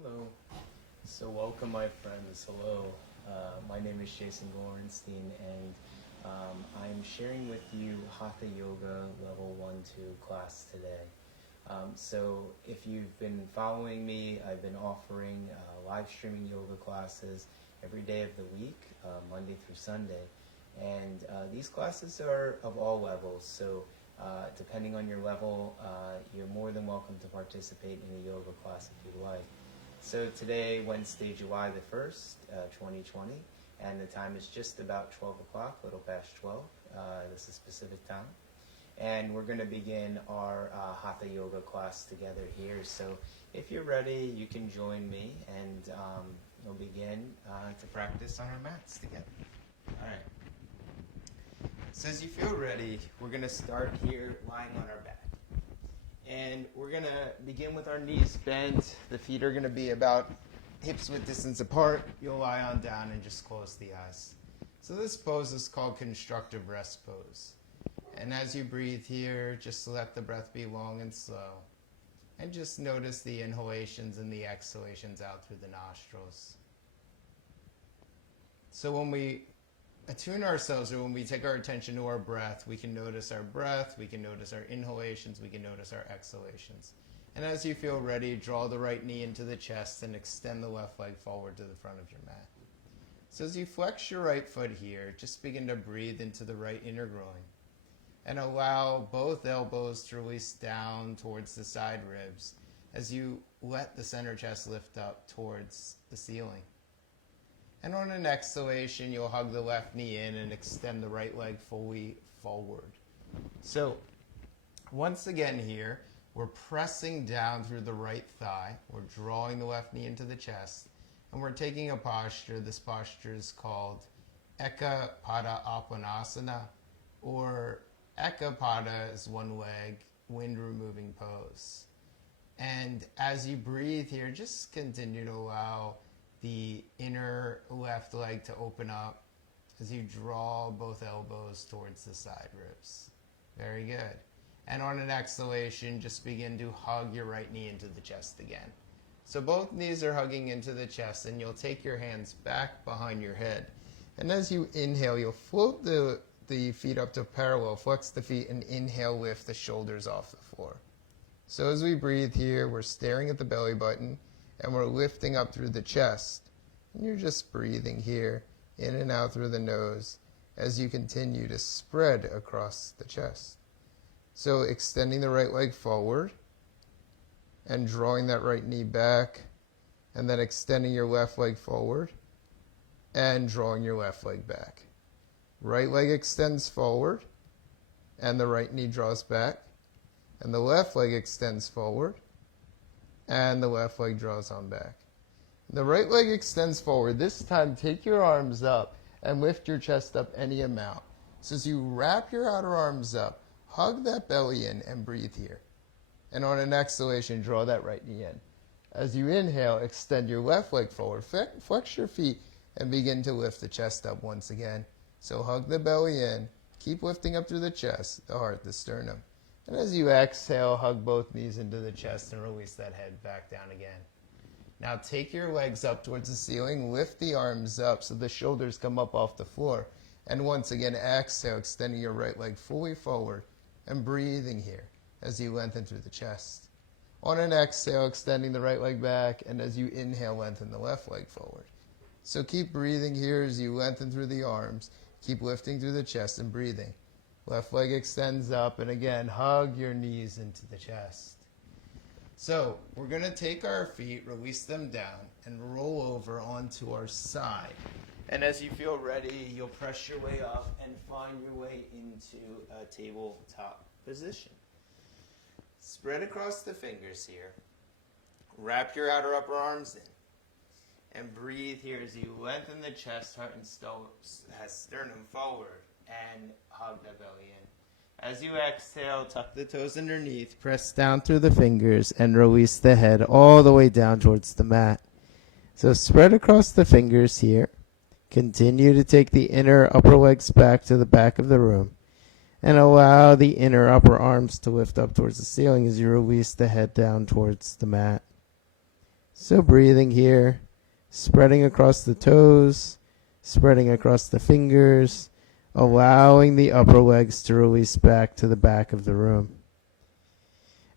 Hello. So welcome, my friends. Hello. My name is Jason Gorenstein, and I'm sharing with you Hatha Yoga Level 1-2 class today. So if you've been following me, I've been offering live streaming yoga classes every day of the week, Monday through Sunday. And these classes are of all levels, so depending on your level, you're more than welcome to participate in a yoga class if you like. So today, Wednesday, July the 1st, 2020, and the time is just about 12 o'clock, a little past 12. This is Pacific time. And we're going to begin our Hatha Yoga class together here. So if you're ready, you can join me, and we'll begin to practice on our mats together. All right. So as you feel ready, we're going to start here lying on our back. And we're going to begin with our knees bent. The feet are going to be about hips width distance apart. You'll lie on down and just close the eyes. So this pose is called constructive rest pose. And as you breathe here, just let the breath be long and slow. And just notice the inhalations and the exhalations out through the nostrils. So when we attune ourselves, or when we take our attention to our breath, we can notice our breath, we can notice our inhalations, we can notice our exhalations. And as you feel ready, draw the right knee into the chest and extend the left leg forward to the front of your mat. So as you flex your right foot here, just begin to breathe into the right inner groin. And allow both elbows to release down towards the side ribs as you let the center chest lift up towards the ceiling. And on an exhalation, you'll hug the left knee in and extend the right leg fully forward. So once again here, we're pressing down through the right thigh. We're drawing the left knee into the chest. And we're taking a posture. This posture is called Eka Pada Apanasana, or Eka Pada is one leg, wind removing pose. And as you breathe here, just continue to allow the inner left leg to open up as you draw both elbows towards the side ribs. Very good. And on an exhalation, just begin to hug your right knee into the chest again. So both knees are hugging into the chest, and you'll take your hands back behind your head. And as you inhale, you'll float the feet up to parallel, flex the feet, and inhale, lift the shoulders off the floor. So as we breathe here, we're staring at the belly button, and we're lifting up through the chest. And you're just breathing here, in and out through the nose, as you continue to spread across the chest. So extending the right leg forward, and drawing that right knee back, and then extending your left leg forward, and drawing your left leg back. Right leg extends forward, and the right knee draws back, and the left leg extends forward, and the left leg draws on back. The right leg extends forward. This time, take your arms up and lift your chest up any amount. So as you wrap your outer arms up, hug that belly in and breathe here. And on an exhalation, draw that right knee in. As you inhale, extend your left leg forward. Flex your feet and begin to lift the chest up once again. So hug the belly in. Keep lifting up through the chest, the heart, the sternum. And as you exhale, hug both knees into the chest and release that head back down again. Now take your legs up towards the ceiling. Lift the arms up so the shoulders come up off the floor. And once again, exhale, extending your right leg fully forward and breathing here as you lengthen through the chest. On an exhale, extending the right leg back, and as you inhale, lengthen the left leg forward. So keep breathing here as you lengthen through the arms. Keep lifting through the chest and breathing. Left leg extends up, and again, hug your knees into the chest. So we're going to take our feet, release them down, and roll over onto our side. And as you feel ready, you'll press your way up and find your way into a tabletop position. Spread across the fingers here. Wrap your outer upper arms in. And breathe here as you lengthen the chest, heart, and sternum forward. And hug the belly in. As you exhale, tuck the toes underneath, press down through the fingers, and release the head all the way down towards the mat. So spread across the fingers here. Continue to take the inner upper legs back to the back of the room. And allow the inner upper arms to lift up towards the ceiling as you release the head down towards the mat. So breathing here, spreading across the toes, spreading across the fingers, allowing the upper legs to release back to the back of the room.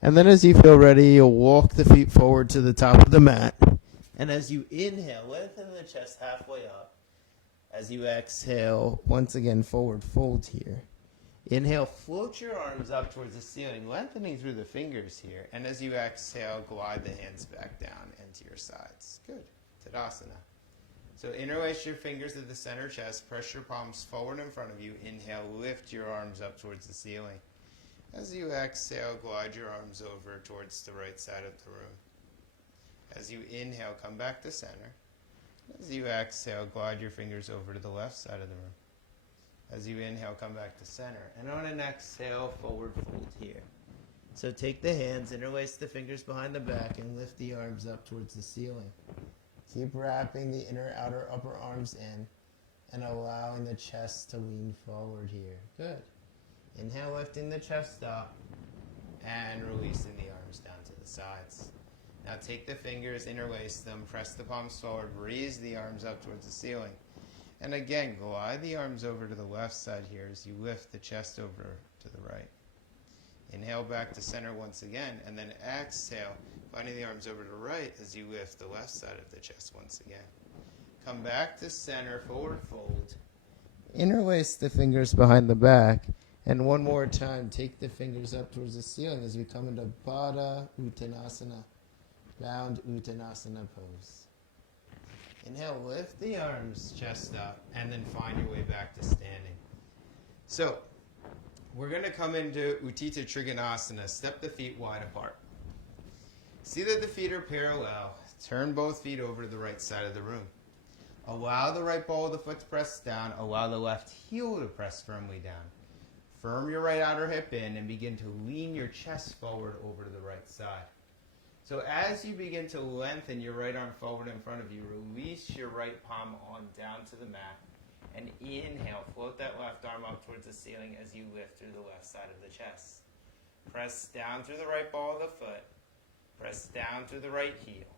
And then as you feel ready, you'll walk the feet forward to the top of the mat. And as you inhale, lengthen the chest halfway up. As you exhale, once again, forward fold here. Inhale, float your arms up towards the ceiling, lengthening through the fingers here. And as you exhale, glide the hands back down into your sides. Good. Tadasana. So interlace your fingers at the center chest. Press your palms forward in front of you. Inhale, lift your arms up towards the ceiling. As you exhale, glide your arms over towards the right side of the room. As you inhale, come back to center. As you exhale, glide your fingers over to the left side of the room. As you inhale, come back to center. And on an exhale, forward fold here. So take the hands, interlace the fingers behind the back, and lift the arms up towards the ceiling. Keep wrapping the inner, outer, upper arms in and allowing the chest to lean forward here. Good. Inhale, lifting the chest up and releasing the arms down to the sides. Now take the fingers, interlace them, press the palms forward, raise the arms up towards the ceiling. And again, glide the arms over to the left side here as you lift the chest over to the right. Inhale back to center once again, and then exhale, finding the arms over to the right as you lift the left side of the chest once again. Come back to center, forward fold. Interlace the fingers behind the back. And one more time, take the fingers up towards the ceiling as we come into Baddha Uttanasana, bound Uttanasana pose. Inhale, lift the arms, chest up, and then find your way back to standing. So, we're going to come into Utthita Trikonasana, step the feet wide apart. See that the feet are parallel. Turn both feet over to the right side of the room. Allow the right ball of the foot to press down. Allow the left heel to press firmly down. Firm your right outer hip in and begin to lean your chest forward over to the right side. So as you begin to lengthen your right arm forward in front of you, release your right palm on down to the mat. And inhale, float that left arm up towards the ceiling as you lift through the left side of the chest. Press down through the right ball of the foot. Press down through the right heel.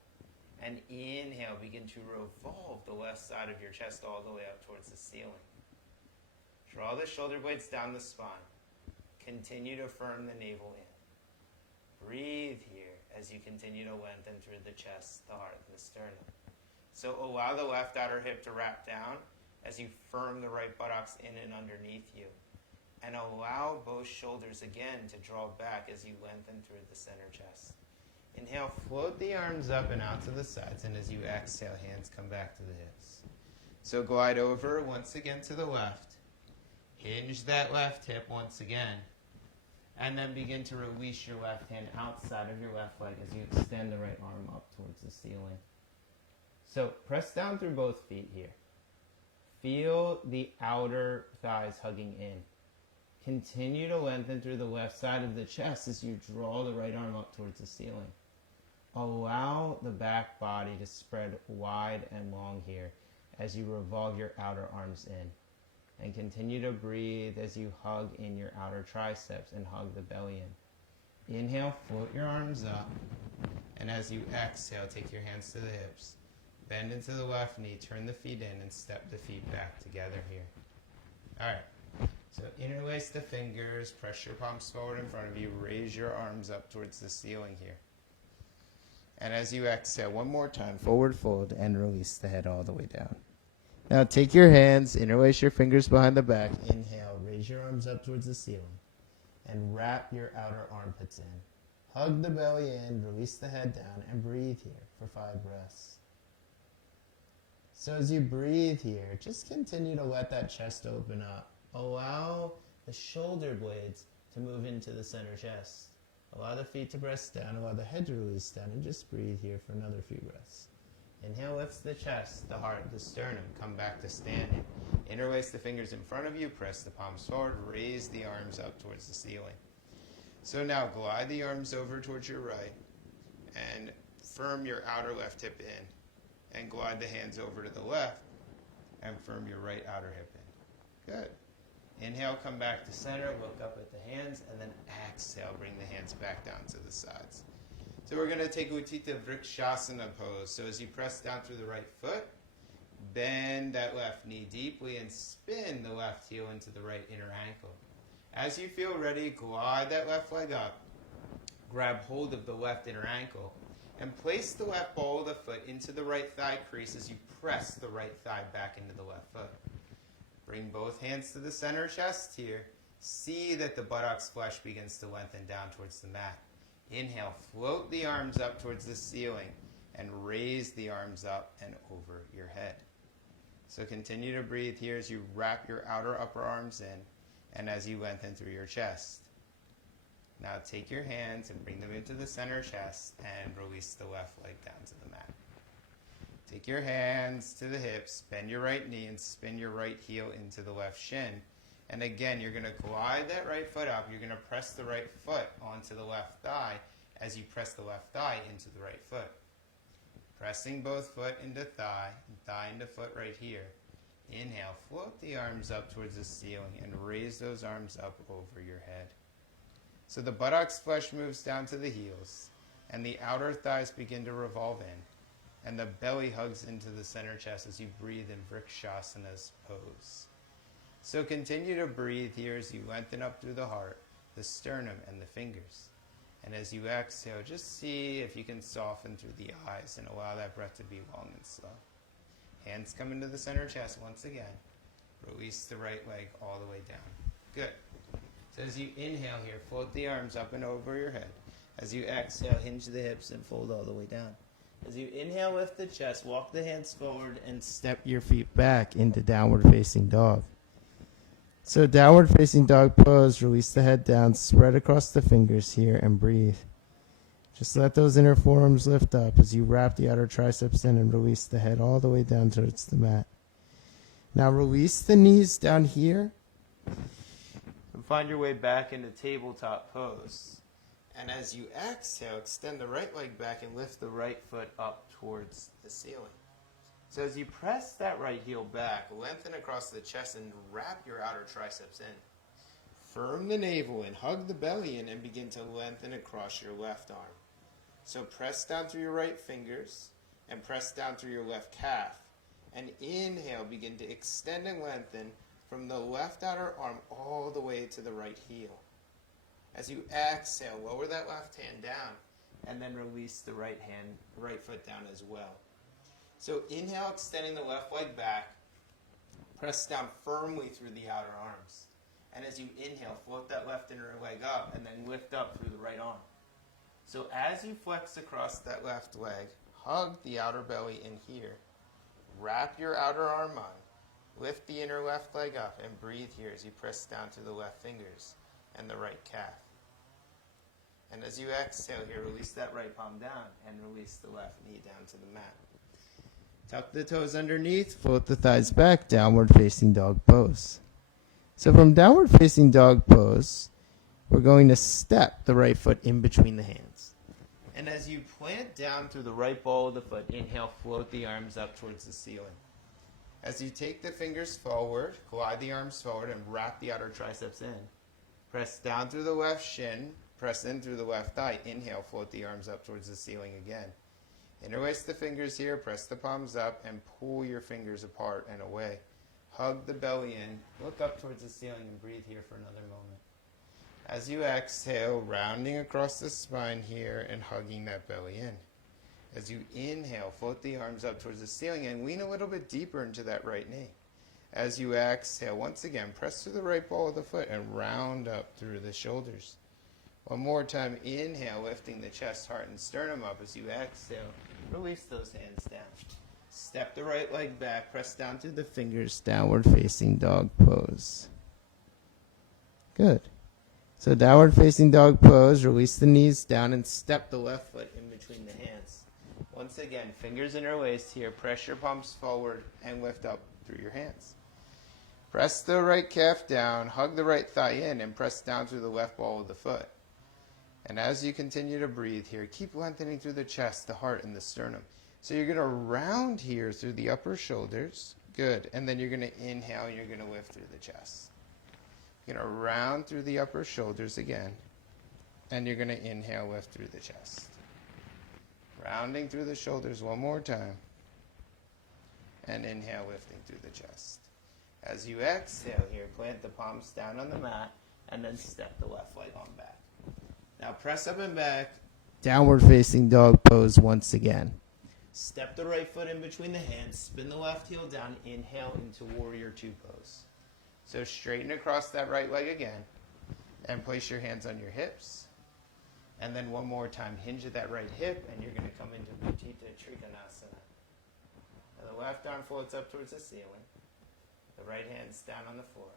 And inhale, begin to revolve the left side of your chest all the way up towards the ceiling. Draw the shoulder blades down the spine. Continue to firm the navel in. Breathe here as you continue to lengthen through the chest, the heart, and the sternum. So allow the left outer hip to wrap down as you firm the right buttocks in and underneath you. And allow both shoulders again to draw back as you lengthen through the center chest. Inhale, float the arms up and out to the sides. And as you exhale, hands come back to the hips. So glide over once again to the left. Hinge that left hip once again. And then begin to release your left hand outside of your left leg as you extend the right arm up towards the ceiling. So press down through both feet here. Feel the outer thighs hugging in. Continue to lengthen through the left side of the chest as you draw the right arm up towards the ceiling. Allow the back body to spread wide and long here as you revolve your outer arms in. And continue to breathe as you hug in your outer triceps and hug the belly in. Inhale, float your arms up. And as you exhale, take your hands to the hips. Bend into the left knee, turn the feet in, and step the feet back together here. All right. So interlace the fingers, press your palms forward in front of you, raise your arms up towards the ceiling here. And as you exhale, one more time, forward fold and release the head all the way down. Now take your hands, interlace your fingers behind the back. Inhale, raise your arms up towards the ceiling. And wrap your outer armpits in. Hug the belly in, release the head down, and breathe here for 5 breaths. So as you breathe here, just continue to let that chest open up. Allow the shoulder blades to move into the center chest. Allow the feet to press down, allow the head to release down, and just breathe here for another few breaths. Inhale, lifts the chest, the heart, the sternum. Come back to standing. Interlace the fingers in front of you. Press the palms forward. Raise the arms up towards the ceiling. So now glide the arms over towards your right. And firm your outer left hip in. And glide the hands over to the left. And firm your right outer hip in. Good. Inhale, come back to center. Look up at the hands. And then exhale, bring the hands back down to the sides. So we're going to take Utthita Vrikshasana pose. So as you press down through the right foot, bend that left knee deeply and spin the left heel into the right inner ankle. As you feel ready, glide that left leg up. Grab hold of the left inner ankle and place the left ball of the foot into the right thigh crease as you press the right thigh back into the left foot. Bring both hands to the center chest here. See that the buttocks flesh begins to lengthen down towards the mat. Inhale, float the arms up towards the ceiling and raise the arms up and over your head. So continue to breathe here as you wrap your outer upper arms in and as you lengthen through your chest. Now take your hands and bring them into the center chest and release the left leg down to the mat. Take your hands to the hips, bend your right knee and spin your right heel into the left shin. And again, you're going to glide that right foot up. You're going to press the right foot onto the left thigh as you press the left thigh into the right foot. Pressing both foot into thigh, and thigh into foot right here. Inhale, float the arms up towards the ceiling and raise those arms up over your head. So the buttocks flesh moves down to the heels, and the outer thighs begin to revolve in, and the belly hugs into the center chest as you breathe in Vrikshasana's pose. So continue to breathe here as you lengthen up through the heart, the sternum, and the fingers. And as you exhale, just see if you can soften through the eyes and allow that breath to be long and slow. Hands come into the center chest once again. Release the right leg all the way down. Good. So as you inhale here, float the arms up and over your head. As you exhale, hinge the hips and fold all the way down. As you inhale, lift the chest, walk the hands forward, and step your feet back into downward facing dog. So downward facing dog pose, release the head down, spread across the fingers here, and breathe. Just let those inner forearms lift up as you wrap the outer triceps in and release the head all the way down towards the mat. Now release the knees down here and find your way back into tabletop pose. And as you exhale, extend the right leg back and lift the right foot up towards the ceiling. So as you press that right heel back, lengthen across the chest and wrap your outer triceps in. Firm the navel in, hug the belly in, and begin to lengthen across your left arm. So press down through your right fingers and press down through your left calf. And inhale, begin to extend and lengthen from the left outer arm all the way to the right heel. As you exhale, lower that left hand down and then release the right foot down as well. So inhale, extending the left leg back. Press down firmly through the outer arms. And as you inhale, float that left inner leg up and then lift up through the right arm. So as you flex across that left leg, hug the outer belly in here. Wrap your outer arm on. Lift the inner left leg up and breathe here as you press down through the left fingers and the right calf. And as you exhale here, release that right palm down and release the left knee down to the mat. Tuck the toes underneath, float the thighs back, downward facing dog pose. So from downward facing dog pose, we're going to step the right foot in between the hands. And as you plant down through the right ball of the foot, inhale, float the arms up towards the ceiling. As you take the fingers forward, glide the arms forward and wrap the outer triceps in. Press down through the left shin, press in through the left thigh. Inhale, float the arms up towards the ceiling again. Interlace the fingers here, press the palms up, and pull your fingers apart and away. Hug the belly in, look up towards the ceiling, and breathe here for another moment. As you exhale, rounding across the spine here and hugging that belly in. As you inhale, float the arms up towards the ceiling and lean a little bit deeper into that right knee. As you exhale, once again, press through the right ball of the foot and round up through the shoulders. One more time, inhale, lifting the chest, heart, and sternum up. As you exhale, release those hands down. Step the right leg back, press down through the fingers, downward facing dog pose. Good. So downward facing dog pose, release the knees down and step the left foot in between the hands. Once again, fingers interlaced here, press your palms forward and lift up through your hands. Press the right calf down, hug the right thigh in, and press down through the left ball of the foot. And as you continue to breathe here, keep lengthening through the chest, the heart, and the sternum. So you're going to round here through the upper shoulders. Good. And then you're going to inhale and you're going to lift through the chest. You're going to round through the upper shoulders again. And you're going to inhale, lift through the chest. Rounding through the shoulders one more time. And inhale, lifting through the chest. As you exhale here, plant the palms down on the mat and then step the left leg on back. Now press up and back, downward facing dog pose once again. Step the right foot in between the hands, spin the left heel down, inhale into warrior two pose. So straighten across that right leg again and place your hands on your hips. And then one more time, hinge at that right hip and you're going to come into Utthita Trikonasana. Now the left arm floats up towards the ceiling. The right hand's down on the floor.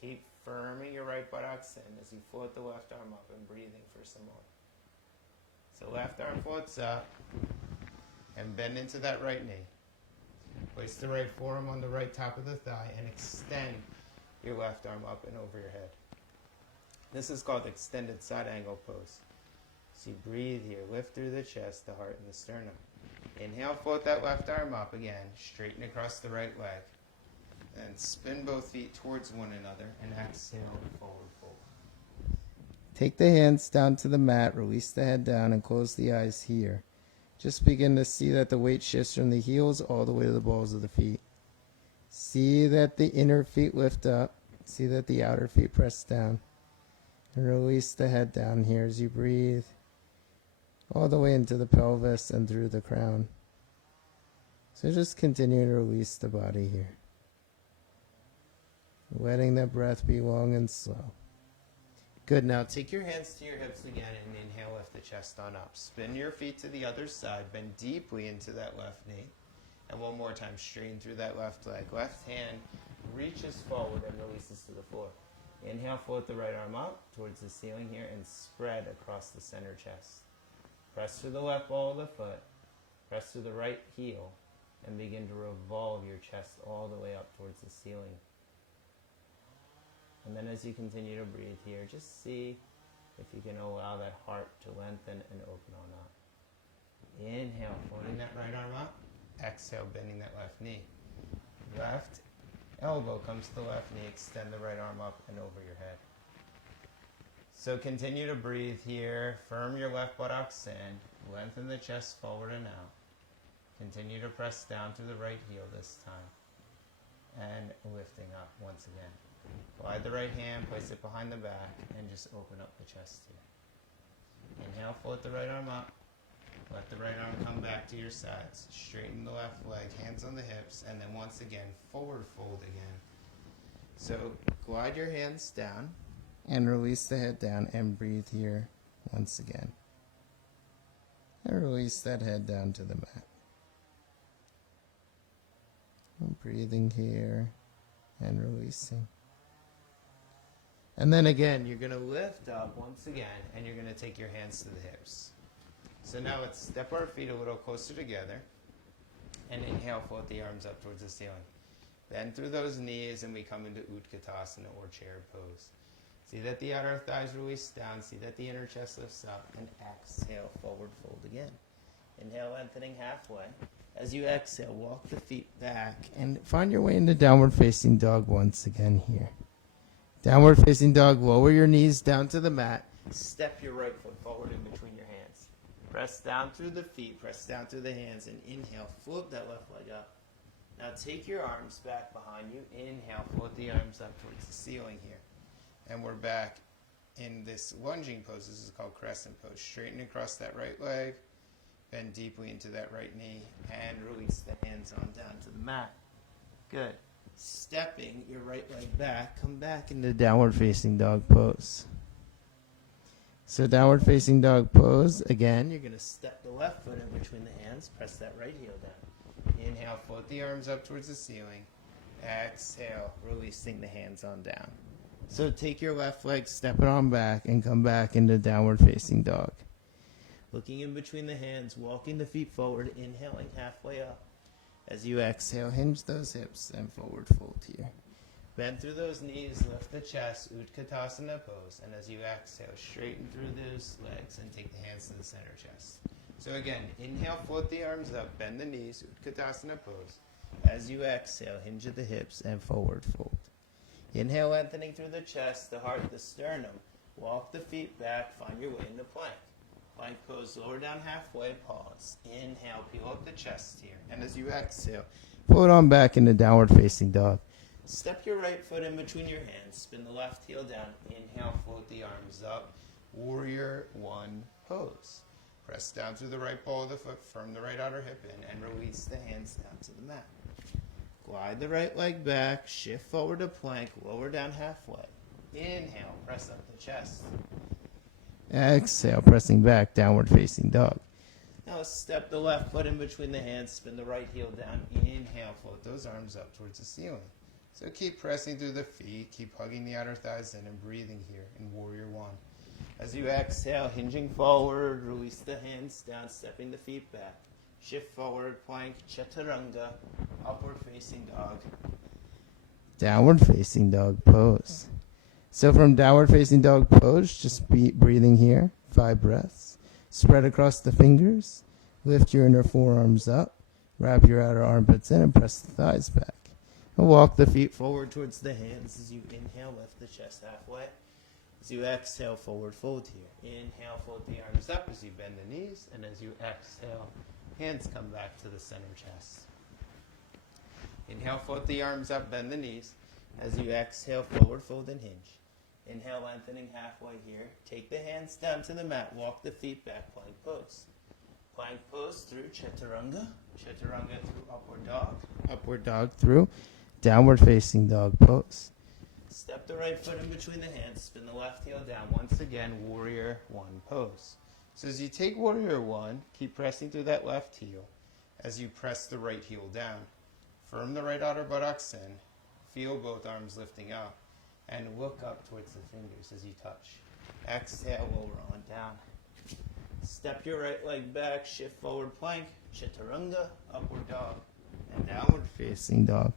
Keep firming your right buttocks in as you float the left arm up and breathing for some more. So left arm floats up and bend into that right knee. Place the right forearm on the right top of the thigh and extend your left arm up and over your head. This is called extended side angle pose. So you breathe here, lift through the chest, the heart, and the sternum. Inhale, float that left arm up again, straighten across the right leg. And spin both feet towards one another and exhale, forward fold. Take the hands down to the mat, release the head down and close the eyes here. Just begin to see that the weight shifts from the heels all the way to the balls of the feet. See that the inner feet lift up. See that the outer feet press down. And release the head down here as you breathe all the way into the pelvis and through the crown. So just continue to release the body here. Letting the breath be long and slow. Good. Now take your hands to your hips again and inhale, lift the chest on up. Spin your feet to the other side. Bend deeply into that left knee. And one more time, straighten through that left leg. Left hand reaches forward and releases to the floor. Inhale, float the right arm up towards the ceiling here and spread across the center chest. Press through the left ball of the foot. Press through the right heel and begin to revolve your chest all the way up towards the ceiling. And then as you continue to breathe here, just see if you can allow that heart to lengthen and open on up. Inhale, floating that right arm up. Exhale, bending that left knee. Left elbow comes to the left knee. Extend the right arm up and over your head. So continue to breathe here. Firm your left buttocks in. Lengthen the chest forward and out. Continue to press down through the right heel this time. And lifting up once again. Glide the right hand, place it behind the back, and just open up the chest here. Inhale, float the right arm up. Let the right arm come back to your sides. Straighten the left leg, hands on the hips, and then once again, forward fold again. So glide your hands down and release the head down and breathe here once again. And release that head down to the mat. And breathing here and releasing. And then again, you're going to lift up once again, and you're going to take your hands to the hips. So now let's step our feet a little closer together, and inhale, float the arms up towards the ceiling. Bend through those knees, and we come into Utkatasana or chair pose. See that the outer thighs release down, see that the inner chest lifts up, and exhale, forward fold again. Inhale, lengthening halfway. As you exhale, walk the feet back, and find your way into downward facing dog once again here. Downward facing dog, lower your knees down to the mat. Step your right foot forward in between your hands. Press down through the feet, press down through the hands, and inhale, float that left leg up. Now take your arms back behind you. Inhale, float the arms up towards the ceiling here. And we're back in this lunging pose. This is called crescent pose. Straighten across that right leg, bend deeply into that right knee, and release the hands on down to the mat. Good. Stepping your right leg back, come back into downward facing dog pose. So downward facing dog pose, again, you're going to step the left foot in between the hands, press that right heel down. Inhale, float the arms up towards the ceiling. Exhale, releasing the hands on down. So take your left leg, step it on back, and come back into downward facing dog. Looking in between the hands, walking the feet forward, inhaling halfway up. As you exhale, hinge those hips and forward fold here. Bend through those knees, lift the chest, Utkatasana pose. And as you exhale, straighten through those legs and take the hands to the center chest. So again, inhale, float the arms up, bend the knees, Utkatasana pose. As you exhale, hinge at the hips and forward fold. Inhale, lengthening through the chest, the heart, the sternum. Walk the feet back, find your way into plank. Plank pose, lower down halfway, pause. Inhale, peel up the chest here. And as you exhale, float on back into downward facing dog. Step your right foot in between your hands. Spin the left heel down. Inhale, float the arms up. Warrior one pose. Press down through the right ball of the foot, firm the right outer hip in, and release the hands down to the mat. Glide the right leg back, shift forward to plank, lower down halfway. Inhale, press up the chest. Exhale, pressing back, downward facing dog. Now step the left foot in between the hands, spin the right heel down. Inhale, float those arms up towards the ceiling. So keep pressing through the feet, keep hugging the outer thighs in and breathing here in Warrior One. As you exhale, hinging forward, release the hands down, stepping the feet back. Shift forward, plank, chaturanga, upward facing dog. Downward facing dog pose. So from downward facing dog pose, just be breathing here, 5 breaths. Spread across the fingers, lift your inner forearms up, wrap your outer armpits in and press the thighs back. And walk the feet forward towards the hands as you inhale, lift the chest halfway. As you exhale, forward fold here. Inhale, fold the arms up as you bend the knees, and as you exhale, hands come back to the center chest. Inhale, float the arms up, bend the knees. As you exhale, forward fold and hinge. Inhale, lengthening halfway here. Take the hands down to the mat. Walk the feet back, plank pose. Plank pose through chaturanga. Chaturanga through upward dog. Upward dog through downward facing dog pose. Step the right foot in between the hands. Spin the left heel down. Once again, Warrior One pose. So as you take Warrior One, keep pressing through that left heel. As you press the right heel down, firm the right outer buttocks in. Feel both arms lifting up. And look up towards the fingers as you touch. Exhale, lower on down. Step your right leg back, shift forward plank, chaturanga, upward dog, and downward facing dog.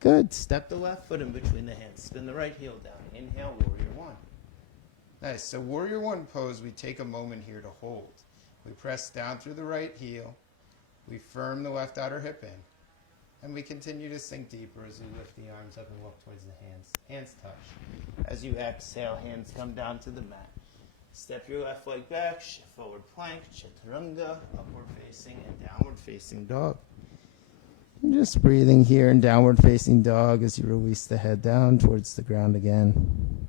Good. Step the left foot in between the hands. Spin the right heel down. Inhale, Warrior One. Nice. So Warrior One pose, we take a moment here to hold. We press down through the right heel. We firm the left outer hip in. And we continue to sink deeper as we lift the arms up and walk towards the hands. Hands touch. As you exhale, hands come down to the mat. Step your left leg back, shift forward plank, chaturanga, upward facing and downward facing dog. And just breathing here in downward facing dog as you release the head down towards the ground again.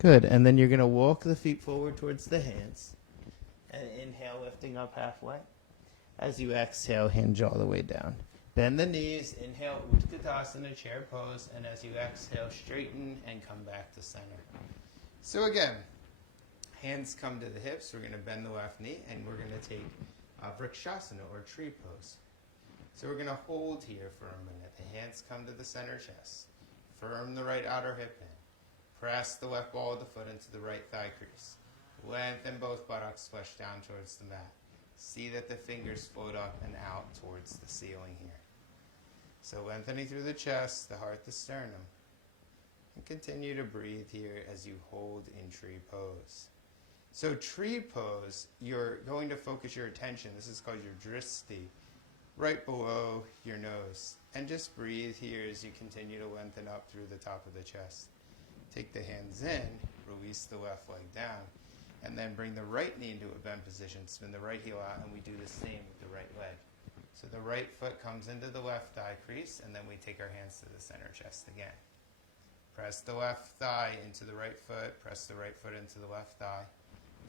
Good. And then you're going to walk the feet forward towards the hands. And inhale, lifting up halfway. As you exhale, hinge all the way down. Bend the knees, inhale, Utkatasana, chair pose, and as you exhale, straighten and come back to center. So again, hands come to the hips, we're going to bend the left knee, and we're going to take Vrikshasana, or tree pose. So we're going to hold here for a minute. The hands come to the center chest. Firm the right outer hip in. Press the left ball of the foot into the right thigh crease. Lengthen both buttocks, flesh down towards the mat. See that the fingers float up and out towards the ceiling here. So lengthening through the chest, the heart, the sternum. And continue to breathe here as you hold in tree pose. So tree pose, you're going to focus your attention. This is called your drishti, right below your nose. And just breathe here as you continue to lengthen up through the top of the chest. Take the hands in, release the left leg down. And then bring the right knee into a bend position, spin the right heel out, and we do the same with the right leg. So the right foot comes into the left thigh crease, and then we take our hands to the center chest again. Press the left thigh into the right foot, press the right foot into the left thigh.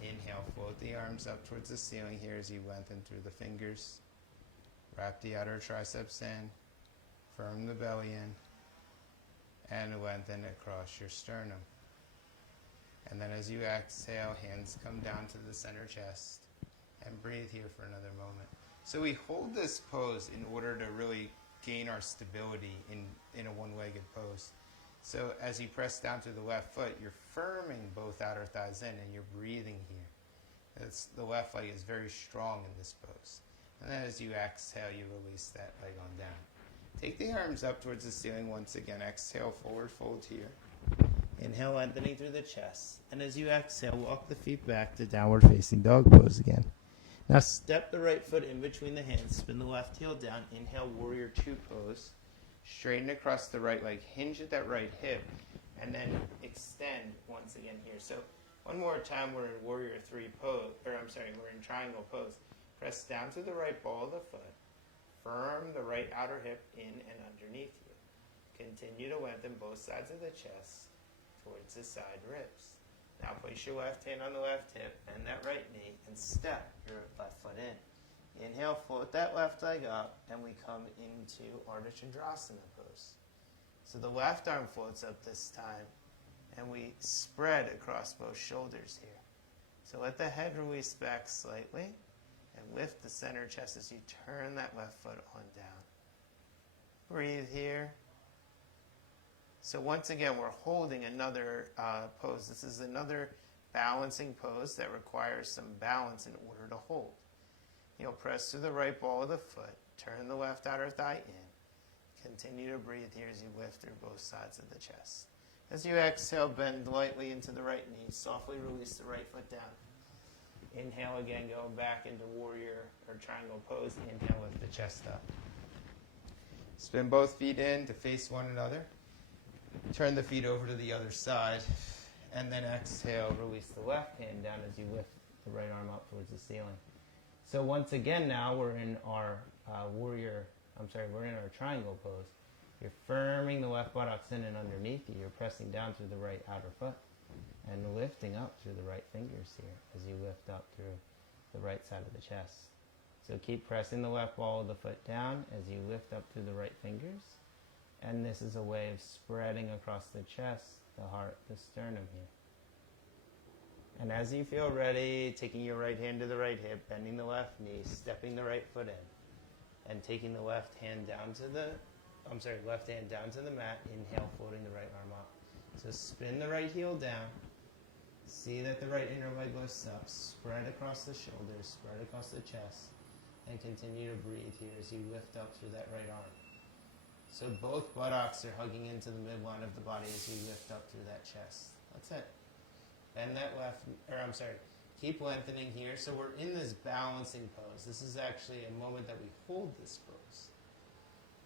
Inhale, float the arms up towards the ceiling here as you lengthen through the fingers. Wrap the outer triceps in, firm the belly in, and lengthen across your sternum. And then as you exhale, hands come down to the center chest and breathe here for another moment. So we hold this pose in order to really gain our stability in a one-legged pose. So as you press down through the left foot, you're firming both outer thighs in and you're breathing here. The left leg is very strong in this pose. And then as you exhale, you release that leg on down. Take the arms up towards the ceiling once again. Exhale, forward fold here. Inhale, lengthening through the chest. And as you exhale, walk the feet back to downward facing dog pose again. Now step the right foot in between the hands. Spin the left heel down. Inhale, Warrior Two pose. Straighten across the right leg. Hinge at that right hip. And then extend once again here. So One more time, we're in warrior three pose, we're in triangle pose. Press down to the right ball of the foot. Firm the right outer hip in and underneath you. Continue to lengthen both sides of the chest towards the side ribs. Now place your left hand on the left hip and that right knee and step your left foot in. Inhale, float that left leg up, and we come into Ardha Chandrasana pose. So the left arm floats up this time, and we spread across both shoulders here. So let the head release back slightly, and lift the center chest as you turn that left foot on down. Breathe here. So once again, we're holding another pose. This is another balancing pose that requires some balance in order to hold. You'll press to the right ball of the foot, turn the left outer thigh in. Continue to breathe here as you lift through both sides of the chest. As you exhale, bend lightly into the right knee. Softly release the right foot down. Inhale again, go back into warrior or triangle pose. Inhale, lift the chest up. Spin both feet in to face one another. Turn the feet over to the other side. And then exhale, release the left hand down as you lift the right arm up towards the ceiling. So once again now we're in our we're in our triangle pose. You're firming the left buttocks in and underneath you. You're pressing down through the right outer foot and lifting up through the right fingers here as you lift up through the right side of the chest. So keep pressing the left ball of the foot down as you lift up through the right fingers. And this is a way of spreading across the chest, the heart, the sternum here. And as you feel ready, taking your right hand to the right hip, bending the left knee, stepping the right foot in, and taking the left hand down to the mat. Inhale, floating the right arm up. So spin the right heel down. See that the right inner leg lifts up. Spread across the shoulders, spread across the chest, and continue to breathe here as you lift up through that right arm. So both buttocks are hugging into the midline of the body as you lift up through that chest. That's it. Bend that keep lengthening here. So we're in this balancing pose. This is actually a moment that we hold this pose.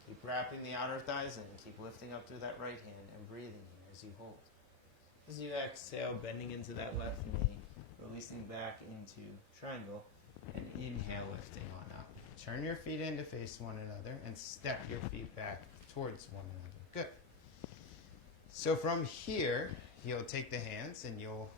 Keep wrapping the outer thighs in. Keep lifting up through that right hand and breathing here as you hold. As you exhale, bending into that left knee, releasing back into triangle, and inhale, lifting on up. Turn your feet in to face one another and step your feet back towards one another. Good. So from here, you'll take the hands and you'll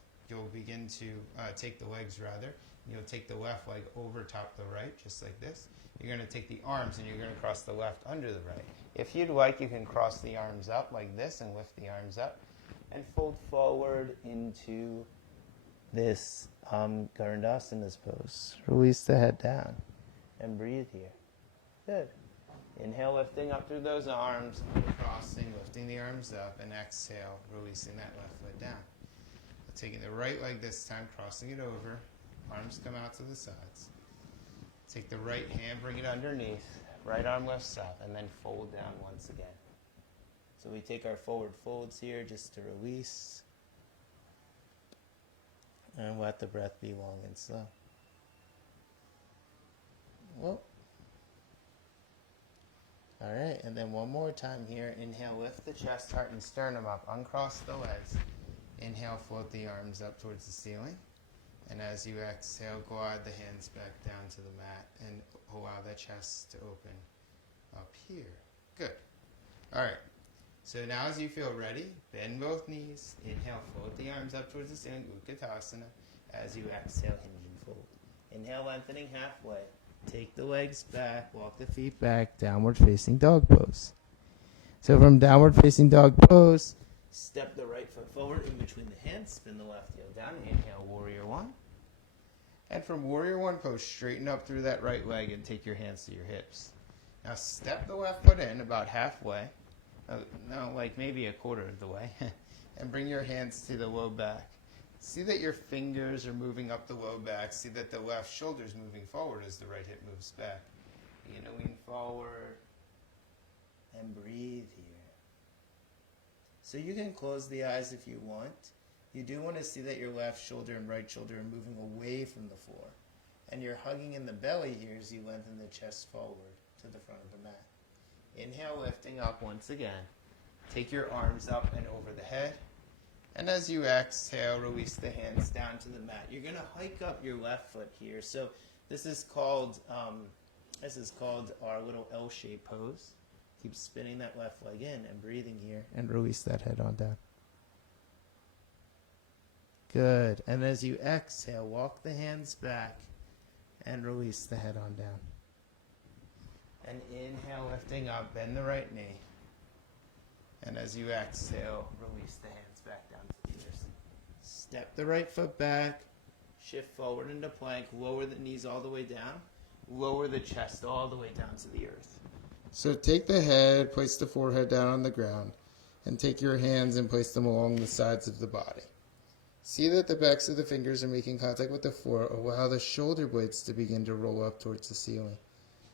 begin to take the legs rather. You'll take the left leg over top the right, just like this. You're going to take the arms and you're going to cross the left under the right. If you'd like, you can cross the arms up like this and lift the arms up and fold forward into this Garandasana pose. Release the head down and breathe here. Good. Inhale, lifting up through those arms, crossing, lifting the arms up, and exhale, releasing that left foot down. Taking the right leg this time, crossing it over, arms come out to the sides. Take the right hand, bring it underneath, right arm lifts up, and then fold down once again. So we take our forward folds here just to release, and let the breath be long and slow. Whoa. All right, and then one more time here. Inhale, lift the chest, heart, and sternum up. Uncross the legs. Inhale, float the arms up towards the ceiling. And as you exhale, glide the hands back down to the mat and allow the chest to open up here. Good. All right. So now as you feel ready, bend both knees. Inhale, float the arms up towards the ceiling, Utkatasana. As you exhale, hinge and fold. Inhale, lengthening halfway. Take the legs back, walk the feet back, downward facing dog pose. So from downward facing dog pose, step the right foot forward in between the hands, spin the left heel down, inhale, warrior one. And from warrior one pose, straighten up through that right leg and take your hands to your hips. Now step the left foot in about halfway, like maybe a quarter of the way, and bring your hands to the low back. See that your fingers are moving up the low back. See that the left shoulder is moving forward as the right hip moves back. You're going to lean forward and breathe here. So you can close the eyes if you want. You do want to see that your left shoulder and right shoulder are moving away from the floor. And you're hugging in the belly here as you lengthen the chest forward to the front of the mat. Inhale, lifting up once again. Take your arms up and over the head. And as you exhale, release the hands down to the mat. You're going to hike up your left foot here. So this is called our little L-shaped pose. Keep spinning that left leg in and breathing here. And release that head on down. Good. And as you exhale, walk the hands back and release the head on down. And inhale, lifting up, bend the right knee. And as you exhale, release the hands back down to the ears. Step the right foot back, shift forward into plank, lower the knees all the way down, lower the chest all the way down to the earth. So take the head, place the forehead down on the ground, and take your hands and place them along the sides of the body. See that the backs of the fingers are making contact with the floor. Allow the shoulder blades to begin to roll up towards the ceiling.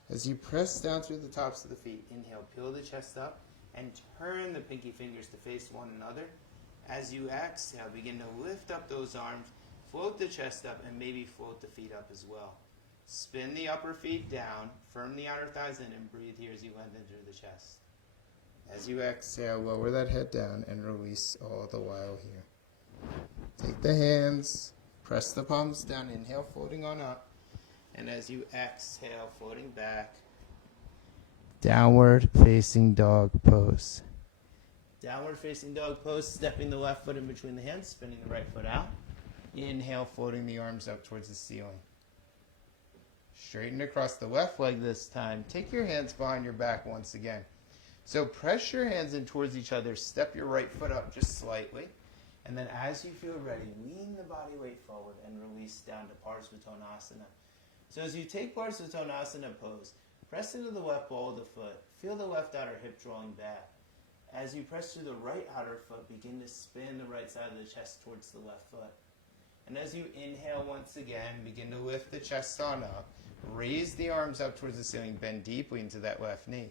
As you press down through the tops of the feet, inhale, peel the chest up, and turn the pinky fingers to face one another. As you exhale, begin to lift up those arms, float the chest up, and maybe float the feet up as well. Spin the upper feet down, firm the outer thighs in, and breathe here as you lengthen through the chest. As you exhale, lower that head down and release all the while here. Take the hands, press the palms down, inhale, floating on up. And as you exhale, floating back, downward facing dog pose. Downward facing dog pose, stepping the left foot in between the hands, spinning the right foot out. Inhale, floating the arms up towards the ceiling. Straighten across the left leg this time. Take your hands behind your back once again. So press your hands in towards each other. Step your right foot up just slightly. And then as you feel ready, lean the body weight forward and release down to Parsvottanasana. So as you take Parsvottanasana pose, press into the left ball of the foot. Feel the left outer hip drawing back. As you press through the right outer foot, begin to spin the right side of the chest towards the left foot. And as you inhale once again, begin to lift the chest on up. Raise the arms up towards the ceiling. Bend deeply into that left knee.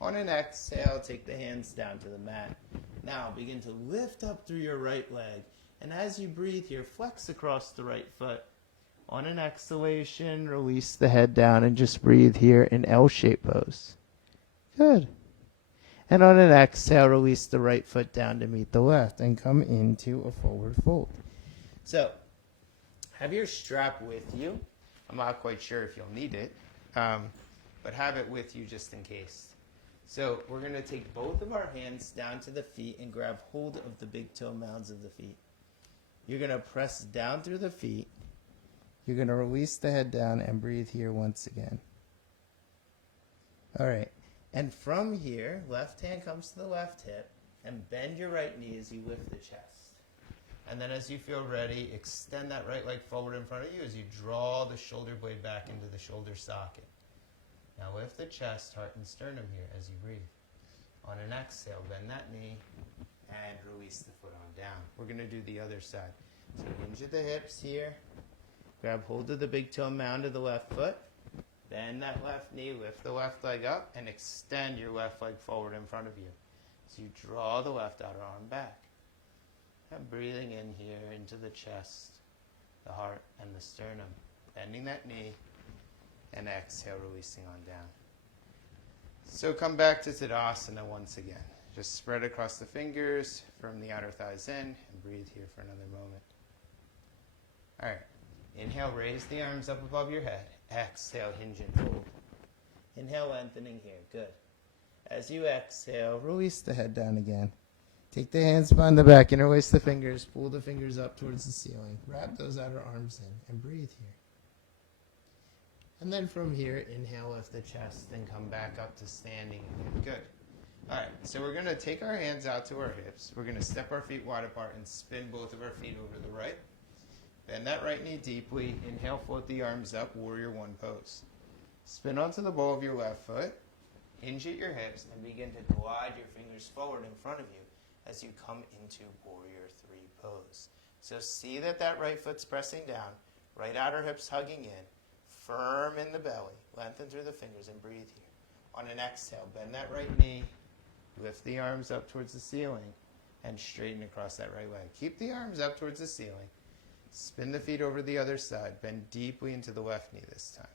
On an exhale, take the hands down to the mat. Now begin to lift up through your right leg. And as you breathe here, flex across the right foot. On an exhalation, release the head down and just breathe here in L-shaped pose. Good. And on an exhale, release the right foot down to meet the left and come into a forward fold. So, have your strap with you. I'm not quite sure if you'll need it, but have it with you just in case. So we're going to take both of our hands down to the feet and grab hold of the big toe mounds of the feet. You're going to press down through the feet. You're going to release the head down and breathe here once again. All right. And from here, left hand comes to the left hip and bend your right knee as you lift the chest. And then as you feel ready, extend that right leg forward in front of you as you draw the shoulder blade back into the shoulder socket. Now lift the chest, heart, and sternum here as you breathe. On an exhale, bend that knee and release the foot on down. We're going to do the other side. So hinge at the hips here. Grab hold of the big toe mound of the left foot. Bend that left knee, lift the left leg up, and extend your left leg forward in front of you. So you draw the left outer arm back. And breathing in here into the chest, the heart, and the sternum. Bending that knee, and exhale, releasing on down. So come back to Tadasana once again. Just spread across the fingers, firm the outer thighs in, and breathe here for another moment. All right. Inhale, raise the arms up above your head. Exhale, hinge and fold. Inhale, lengthening here. Good. As you exhale, release the head down again. Take the hands behind the back, interlace the fingers, pull the fingers up towards the ceiling. Wrap those outer arms in and breathe here. And then from here, inhale, lift the chest, and come back up to standing again. Good. All right, so we're going to take our hands out to our hips. We're going to step our feet wide apart and spin both of our feet over to the right. Bend that right knee deeply. Inhale, float the arms up, warrior one pose. Spin onto the ball of your left foot. Hinge at your hips and begin to glide your fingers forward in front of you as you come into warrior three pose. So see that that right foot's pressing down, right outer hips hugging in, firm in the belly. Lengthen through the fingers and breathe here. On an exhale, bend that right knee, lift the arms up towards the ceiling, and straighten across that right leg. Keep the arms up towards the ceiling. Spin the feet over to the other side. Bend deeply into the left knee this time.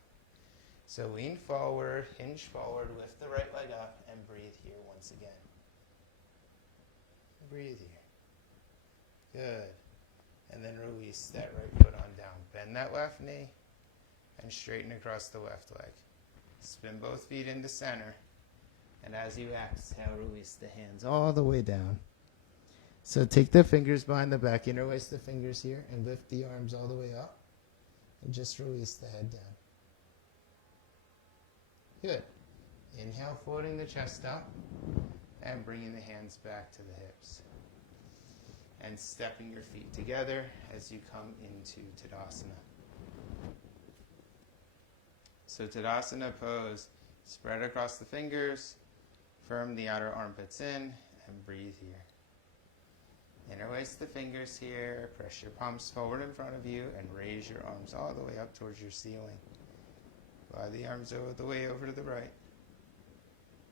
So lean forward, hinge forward, lift the right leg up, and breathe here once again. Breathe here. Good. And then release that right foot on down. Bend that left knee and straighten across the left leg. Spin both feet into center. And as you exhale, release the hands all the way down. So take the fingers behind the back, interlace the fingers here, and lift the arms all the way up. And just release the head down. Good. Inhale, floating the chest up, and bringing the hands back to the hips. And stepping your feet together as you come into Tadasana. So Tadasana pose, spread across the fingers, firm the outer armpits in, and breathe here. Interlace the fingers here, press your palms forward in front of you, and raise your arms all the way up towards your ceiling. Glide the arms all the way over to the right,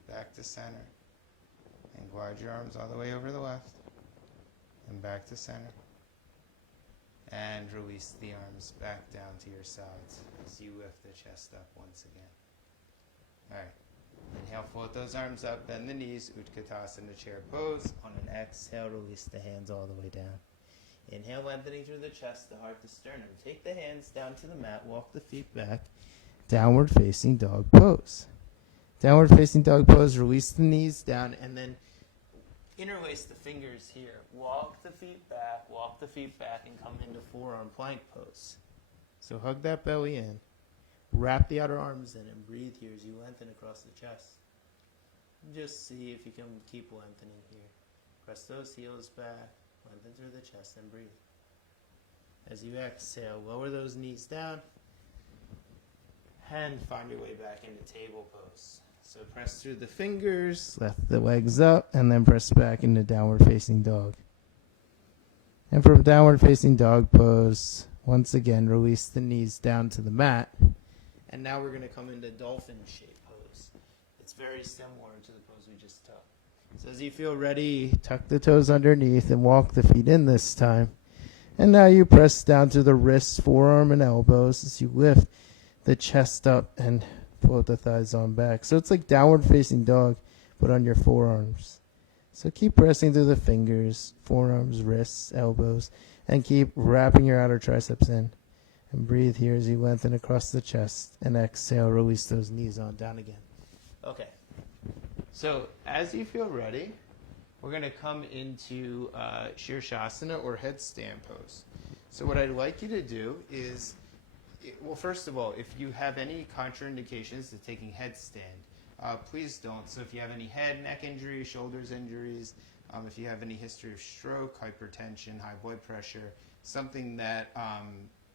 back to center, and glide your arms all the way over to the left, and back to center. And release the arms back down to your sides as you lift the chest up once again. All right. Inhale, float those arms up, bend the knees, Utkatasana chair pose. On an exhale, release the hands all the way down. Inhale, lengthening through the chest, the heart, the sternum. Take the hands down to the mat, walk the feet back. Downward facing dog pose. Downward facing dog pose, release the knees down, and then interlace the fingers here. Walk the feet back, and come into forearm plank pose. So hug that belly in. Wrap the outer arms in and breathe here as you lengthen across the chest. And just see if you can keep lengthening here. Press those heels back, lengthen through the chest, and breathe. As you exhale, lower those knees down and find your way back into table pose. So press through the fingers, lift the legs up, and then press back into downward facing dog. And from downward facing dog pose, once again, release the knees down to the mat. And now we're going to come into dolphin shape pose. It's very similar to the pose we just took. So as you feel ready, tuck the toes underneath and walk the feet in this time. And now you press down to the wrists, forearm, and elbows as you lift the chest up and float the thighs on back. So it's like downward facing dog, but on your forearms. So keep pressing through the fingers, forearms, wrists, elbows, and keep wrapping your outer triceps in. And breathe here as you lengthen across the chest. And exhale, release those knees on down again. Okay. So as you feel ready, we're going to come into Shirshasana or headstand pose. So what I'd like you to do is, well, first of all, if you have any contraindications to taking headstand, please don't. So if you have any head, neck injuries, shoulders injuries, if you have any history of stroke, hypertension, high blood pressure, something that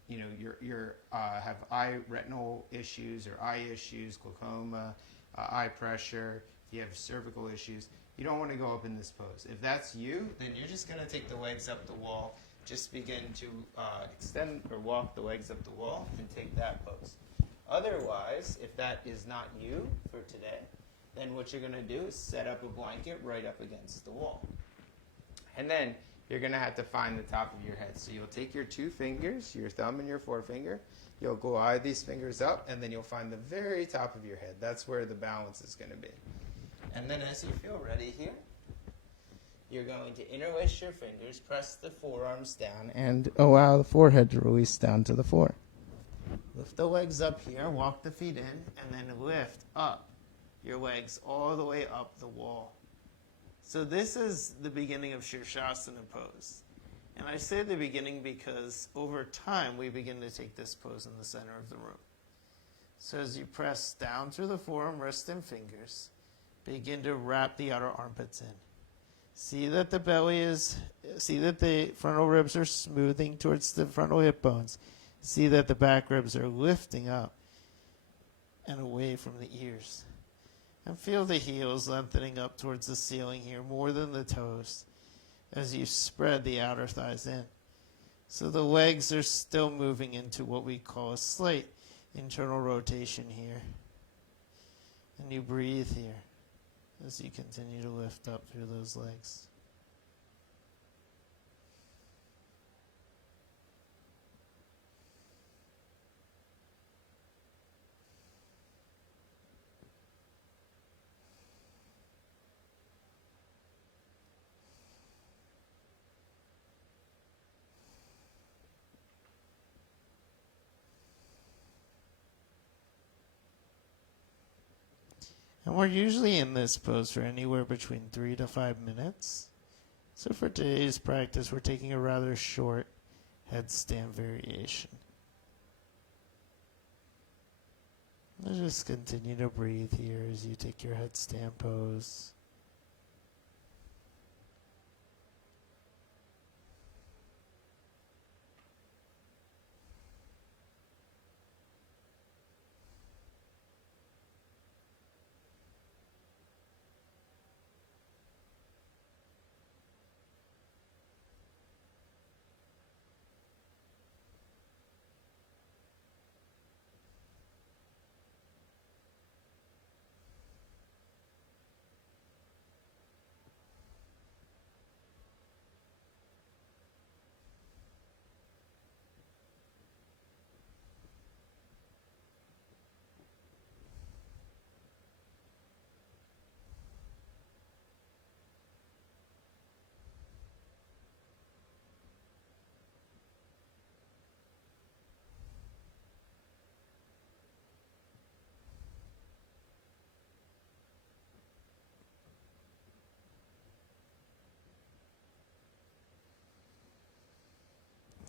you're have eye retinal issues or eye issues, glaucoma, eye pressure, if you have cervical issues, you don't want to go up in this pose. If that's you, then you're just going to take the legs up the wall. Just begin to extend or walk the legs up the wall and take that pose. Otherwise, if that is not you for today, then what you're going to do is set up a blanket right up against the wall. And then you're going to have to find the top of your head. So you'll take your two fingers, your thumb and your forefinger. You'll glide these fingers up, and then you'll find the very top of your head. That's where the balance is going to be. And then as you feel ready here, you're going to interlace your fingers, press the forearms down, and allow the forehead to release down to the floor. Lift the legs up here, walk the feet in, and then lift up your legs all the way up the wall. So this is the beginning of Shirshasana pose. And I say the beginning because over time we begin to take this pose in the center of the room. So as you press down through the forearm, wrist, and fingers, begin to wrap the outer armpits in. See that the frontal ribs are smoothing towards the frontal hip bones. See that the back ribs are lifting up and away from the ears. And feel the heels lengthening up towards the ceiling here more than the toes as you spread the outer thighs in. So the legs are still moving into what we call a slight internal rotation here. And you breathe here as you continue to lift up through those legs. And we're usually in this pose for anywhere between 3 to 5 minutes. So for today's practice, we're taking a rather short headstand variation. Let's just continue to breathe here as you take your headstand pose.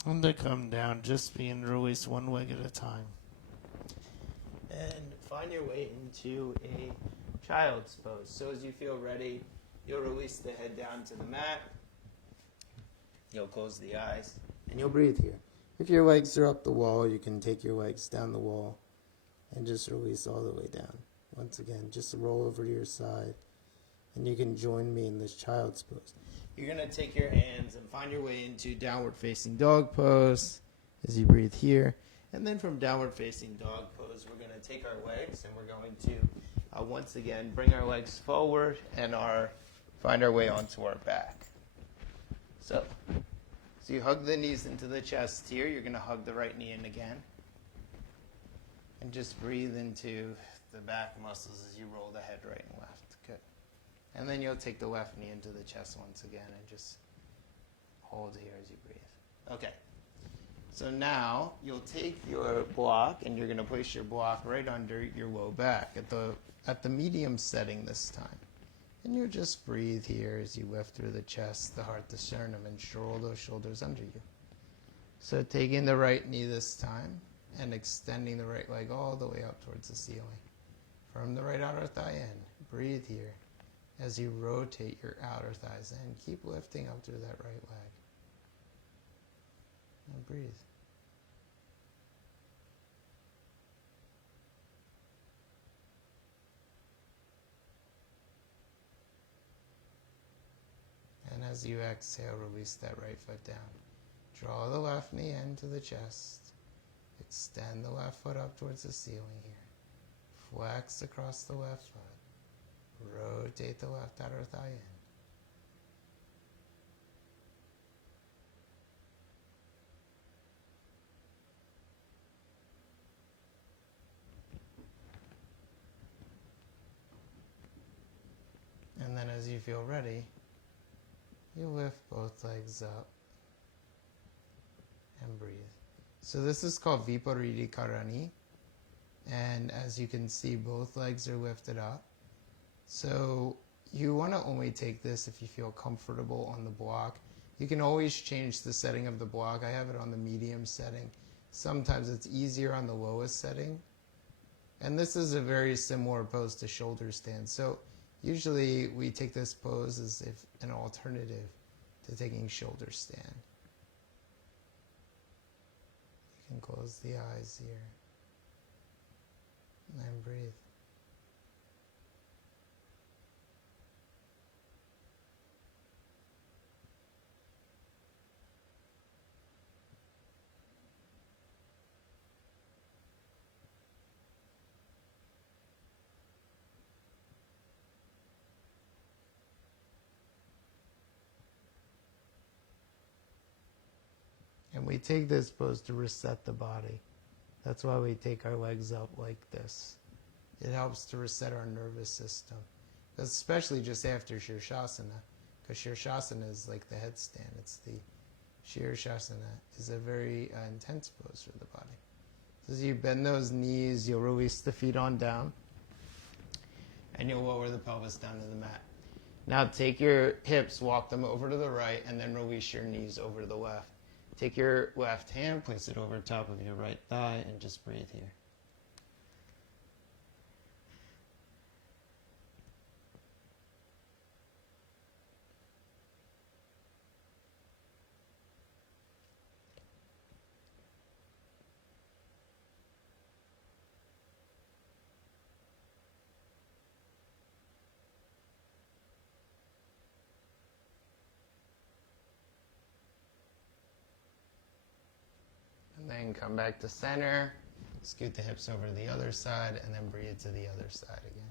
And to come down, just begin to release one leg at a time. And find your way into a child's pose. So as you feel ready, you'll release the head down to the mat. You'll close the eyes. And you'll breathe here. If your legs are up the wall, you can take your legs down the wall and just release all the way down. Once again, just roll over to your side. And you can join me in this child's pose. You're going to take your hands and find your way into downward facing dog pose as you breathe here. And then from downward facing dog pose, we're going to take our legs and we're going to, once again, bring our legs forward and find our way onto our back. So you hug the knees into the chest here. You're going to hug the right knee in again. And just breathe into the back muscles as you roll the head right and left. Good. And then you'll take the left knee into the chest once again and just hold here as you breathe. Okay. So now you'll take your block and you're going to place your block right under your low back at the medium setting this time. And you just breathe here as you lift through the chest, the heart, the sternum, and roll those shoulders under you. So taking the right knee this time and extending the right leg all the way up towards the ceiling. From the right outer thigh in, breathe here as you rotate your outer thighs in. Keep lifting up through that right leg. And breathe. And as you exhale, release that right foot down. Draw the left knee into the chest. Extend the left foot up towards the ceiling here. Flex across the left foot. Rotate the left outer thigh in. And then as you feel ready, you lift both legs up and breathe. So this is called Viparita Karani. And as you can see, both legs are lifted up. So you want to only take this if you feel comfortable on the block. You can always change the setting of the block. I have it on the medium setting. Sometimes it's easier on the lowest setting. And this is a very similar pose to shoulder stand. So usually we take this pose as if an alternative to taking shoulder stand. You can close the eyes here and breathe. And we take this pose to reset the body. That's why we take our legs up like this. It helps to reset our nervous system, especially just after Shirshasana, because Shirshasana is like the headstand. It's the Shirshasana is a very intense pose for the body. So as you bend those knees, you'll release the feet on down. and you'll lower the pelvis down to the mat. Now take your hips, walk them over to the right, and then release your knees over to the left. Take your left hand, place it over top of your right thigh, and just breathe here. And then come back to center, scoot the hips over to the other side, and then breathe to the other side again.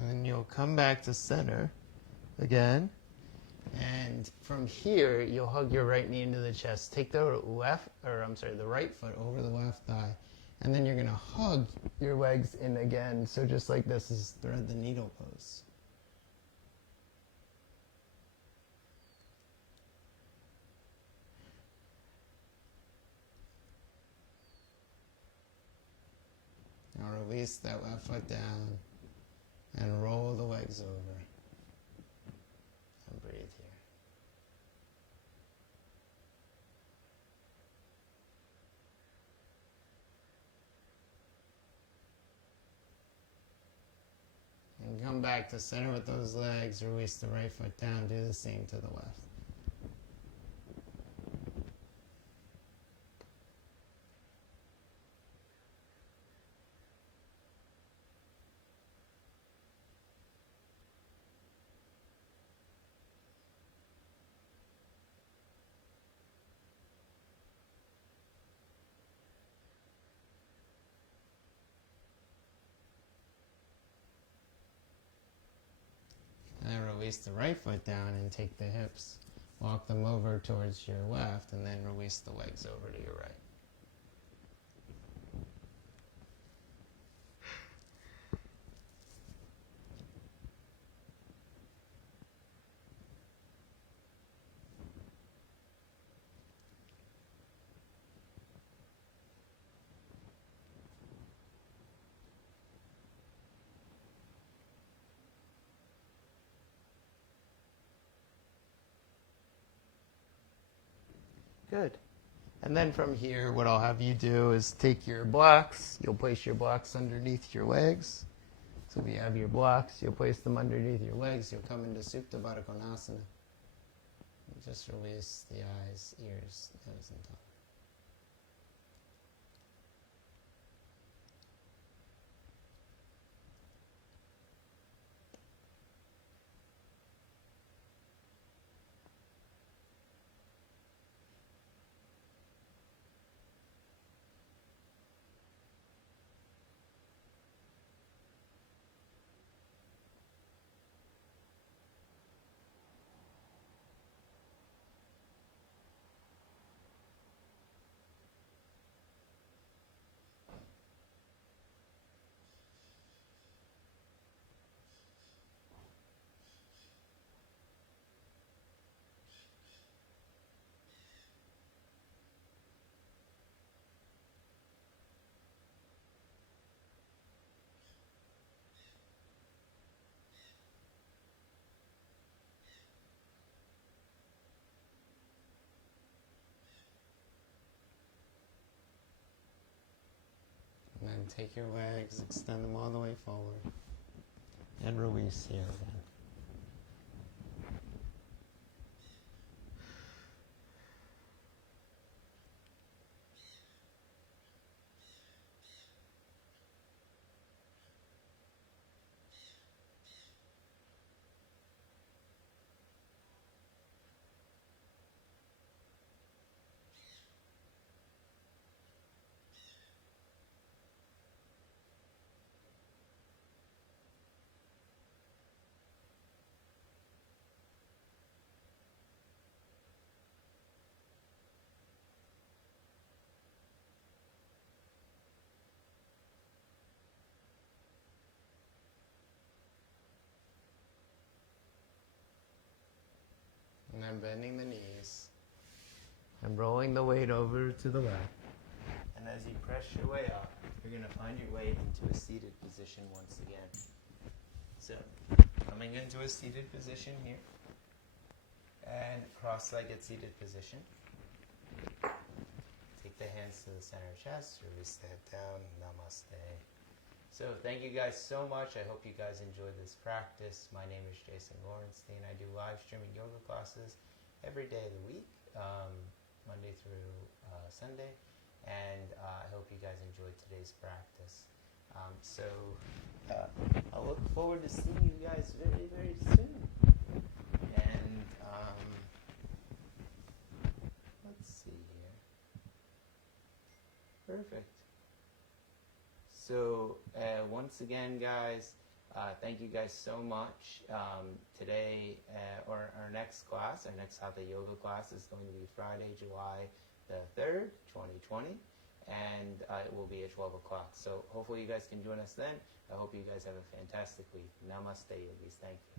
And then you'll come back to center again. And from here, you'll hug your right knee into the chest. Take the right foot over the left thigh. And then you're going to hug your legs in again. So just like this is thread the needle pose. Now release that left foot down and roll the legs over. And breathe here. And come back to center with those legs. Release the right foot down. Do the same to the left. And release the right foot down and take the hips. Walk them over towards your left and then release the legs over to your right. Good. And then from here, what I'll have you do is take your blocks. You'll place your blocks underneath your legs. So if you have your blocks, you'll place them underneath your legs. You'll come into Supta Baddha Konasana. And just release the eyes, ears, nose, and tongue. And then take your legs, extend them all the way forward. And release here again. And then bending the knees. And rolling the weight over to the left. And as you press your way up, you're going to find your way into a seated position once again. So, coming into a seated position here. And cross-legged seated position. Take the hands to the center of chest, release the head down, namaste. So thank you guys so much. I hope you guys enjoyed this practice. My name is Jason Lorenstein. I do live streaming yoga classes every day of the week, Monday through Sunday. And I hope you guys enjoyed today's practice. I look forward to seeing you guys very, very soon. And let's see here. Perfect. So once again, guys, thank you guys so much. Today, or our next class, our next Hatha Yoga class is going to be Friday, July the 3rd, 2020, and it will be at 12 o'clock. So hopefully you guys can join us then. I hope you guys have a fantastic week. Namaste, yogis. Thank you.